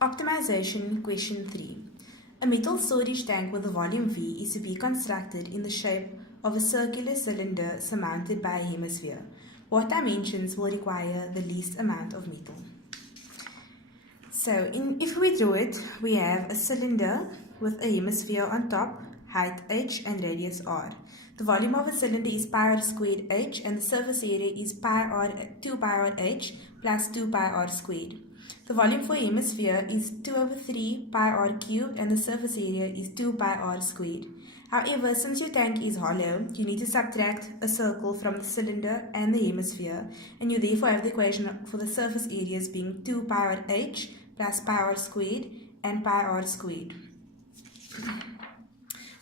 Optimization question 3. A metal storage tank with a volume V is to be constructed in the shape of a circular cylinder surmounted by a hemisphere. What dimensions will require the least amount of metal? So, if we draw it, we have a cylinder with a hemisphere on top, height h and radius r. The volume of a cylinder is pi r squared h and the surface area is 2 pi r h plus 2 pi r squared. The volume for a hemisphere is 2 over 3 pi r cubed and the surface area is 2 pi r squared. However, since your tank is hollow, you need to subtract a circle from the cylinder and the hemisphere, and you therefore have the equation for the surface areas being 2 pi r h plus pi r squared and pi r squared.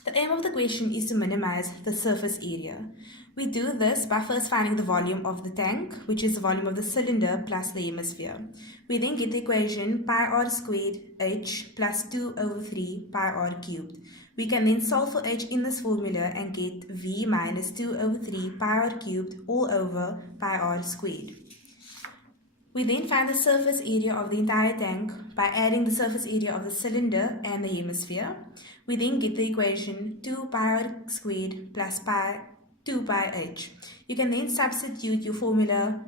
The aim of the question is to minimize the surface area. We do this by first finding the volume of the tank, which is the volume of the cylinder plus the hemisphere. We then get the equation pi r squared h plus 2 over 3 pi r cubed. We can then solve for h in this formula and get v minus 2 over 3 pi r cubed all over pi r squared. We then find the surface area of the entire tank by adding the surface area of the cylinder and the hemisphere. We then get the equation 2 pi r squared plus 2 pi h. You can then substitute your formula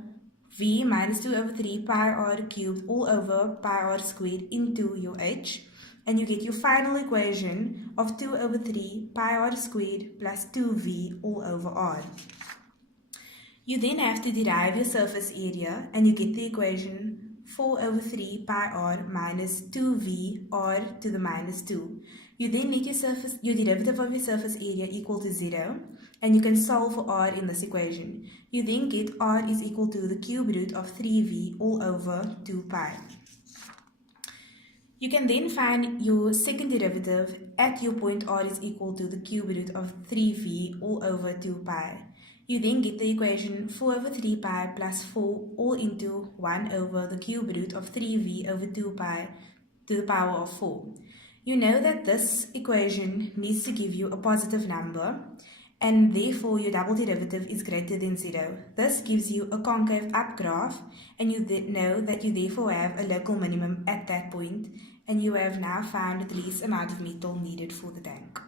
v minus 2 over 3 pi r cubed all over pi r squared into your h, and you get your final equation of 2 over 3 pi r squared plus 2v all over r. You then have to derive your surface area and you get the equation 4 over 3 pi r minus 2v r to the minus 2. You then let your derivative of your surface area equal to 0 and you can solve for r in this equation. You then get r is equal to the cube root of 3v all over 2 pi. You can then find your second derivative at your point r is equal to the cube root of 3v all over 2 pi. You then get the equation 4 over 3 pi plus 4 all into 1 over the cube root of 3v over 2 pi to the power of 4. You know that this equation needs to give you a positive number and therefore your double derivative is greater than 0. This gives you a concave up graph and you know that you therefore have a local minimum at that point and you have now found the least amount of metal needed for the tank.